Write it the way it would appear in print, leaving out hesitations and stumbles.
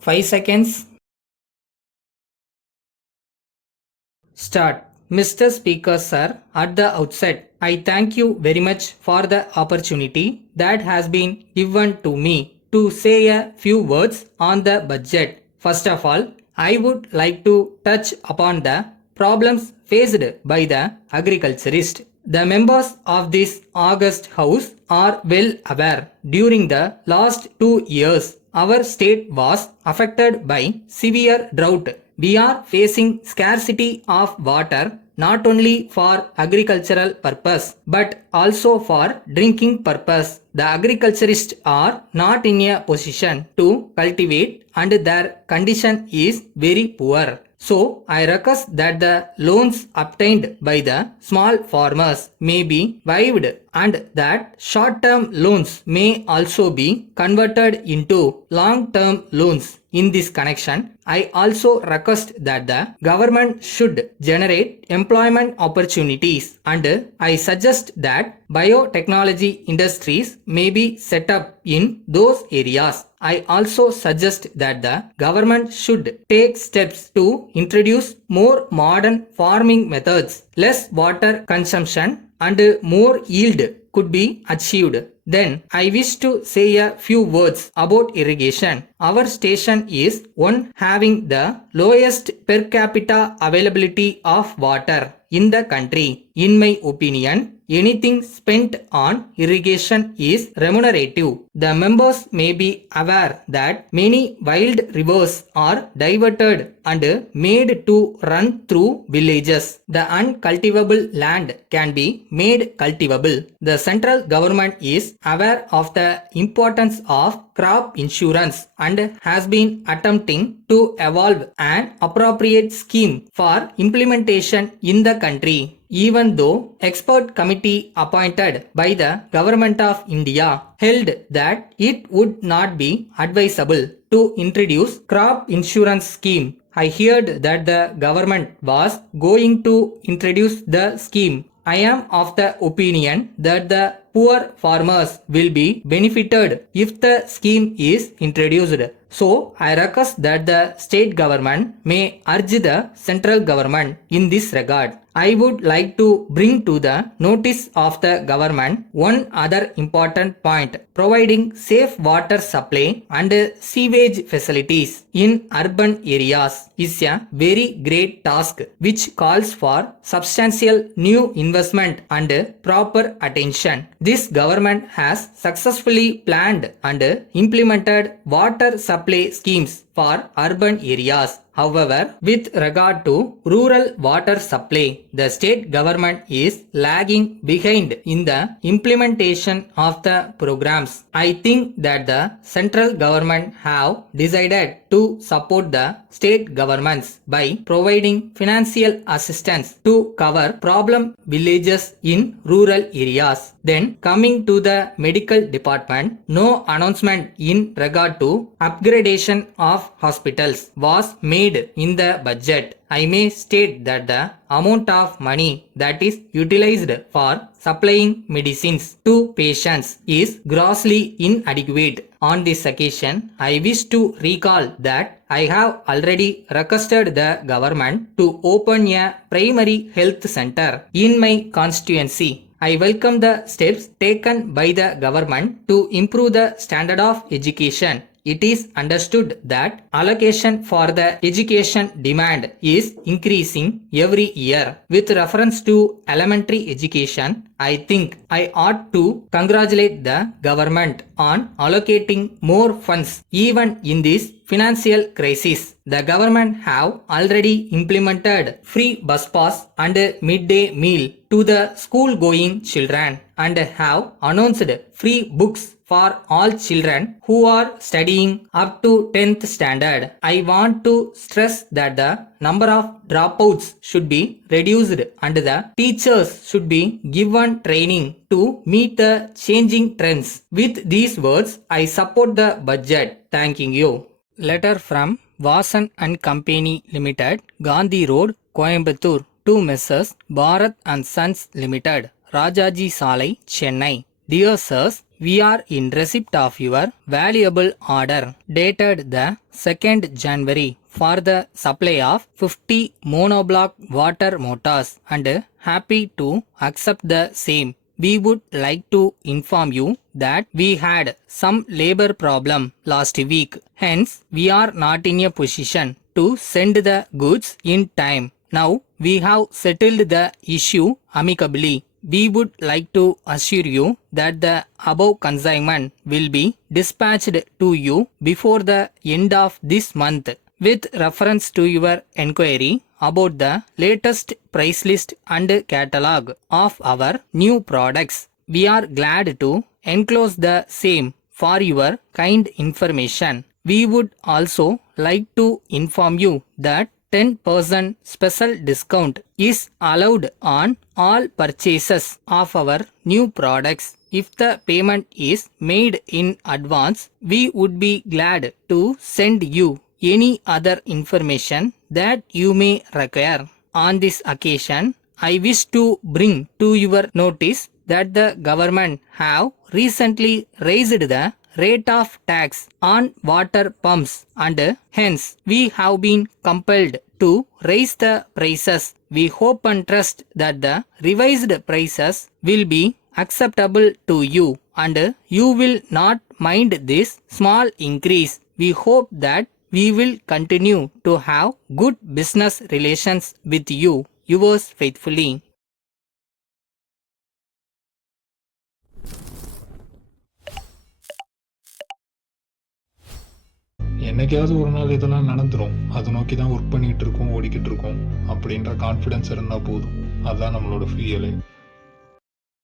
5 seconds. Start. Mr. Speaker Sir, at the outset, I thank you very much for the opportunity that has been given to me to say a few words on the budget. First of all, I would like to touch upon the problems faced by the agriculturist. The members of this August House are well aware during the last 2 years our state was affected by severe drought. We are facing scarcity of water not only for agricultural purpose but also for drinking purpose. The agriculturists are not in a position to cultivate and their condition is very poor. So, I request that the loans obtained by the small farmers may be waived and that short-term loans may also be converted into long-term loans. In this connection, I also request that the government should generate employment opportunities and I suggest that biotechnology industries may be set up in those areas. I also suggest that the government should take steps to introduce more modern farming methods. Less water consumption and more yield could be achieved. Then I wish to say a few words about irrigation. Our station is one having the lowest per capita availability of water in the country. In my opinion, anything spent on irrigation is remunerative. The members may be aware that many wild rivers are diverted and made to run through villages. The uncultivable land can be made cultivable. The central government is aware of the importance of crop insurance and has been attempting to evolve an appropriate scheme for implementation in the country. Even though expert committee appointed by the government of India held that it would not be advisable to introduce crop insurance scheme, I heard that the government was going to introduce the scheme. I am of the opinion that the poor farmers will be benefited if the scheme is introduced. So, I request that the state government may urge the central government in this regard. I would like to bring to the notice of the government one other important point. Providing safe water supply and sewage facilities in urban areas is a very great task which calls for substantial new investment and proper attention. This government has successfully planned and implemented water supply schemes for urban areas. However, with regard to rural water supply, the state government is lagging behind in the implementation of the programs. I think that the central government have decided to support the state governments by providing financial assistance to cover problem villages in rural areas. Then coming to the medical department, no announcement in regard to upgradation of hospitals was made in the budget. I may state that the amount of money that is utilized for supplying medicines to patients is grossly inadequate. On this occasion, I wish to recall that I have already requested the government to open a primary health center in my constituency. I welcome the steps taken by the government to improve the standard of education. It is understood that allocation for the education demand is increasing every year. With reference to elementary education, I think I ought to congratulate the government on allocating more funds even in this financial crisis. The government have already implemented free bus pass and midday meal to the school-going children and have announced free books for all children who are studying up to 10th standard. I want to stress that the number of dropouts should be reduced and the teachers should be given training to meet the changing trends. With these words, I support the budget. Thanking you. Letter from Vasan and Company Limited, Gandhi Road, Coimbatore, to Messrs. Bharat and Sons Limited, Rajaji Salai, Chennai. Dear Sirs, we are in receipt of your valuable order dated the 2nd January for the supply of 50 monoblock water motors and happy to accept the same. We would like to inform you that we had some labor problem last week. Hence, we are not in a position to send the goods in time. Now, we have settled the issue amicably. We would like to assure you that the above consignment will be dispatched to you before the end of this month. With reference to your enquiry about the latest price list and catalog of our new products, we are glad to enclose the same for your kind information. We would also like to inform you that 10% special discount is allowed on all purchases of our new products. If the payment is made in advance, we would be glad to send you any other information that you may require. On this occasion, I wish to bring to your notice that the government have recently raised the rate of tax on water pumps and hence we have been compelled to raise the prices. We hope and trust that the revised prices will be acceptable to you and you will not mind this small increase. We hope that we will continue to have good business relations with you. Yours faithfully. என்னைக்காவது ஒரு நாள் இதெல்லாம் நடந்துரும். அதை நோக்கி தான் work பண்ணிட்டு இருக்கோம், ஓடிக்கிட்டு இருக்கோம் அப்படின்ற கான்ஃபிடன்ஸ் இருந்தால் போதும். அதுதான் நம்மளோட ஃபியூயலே.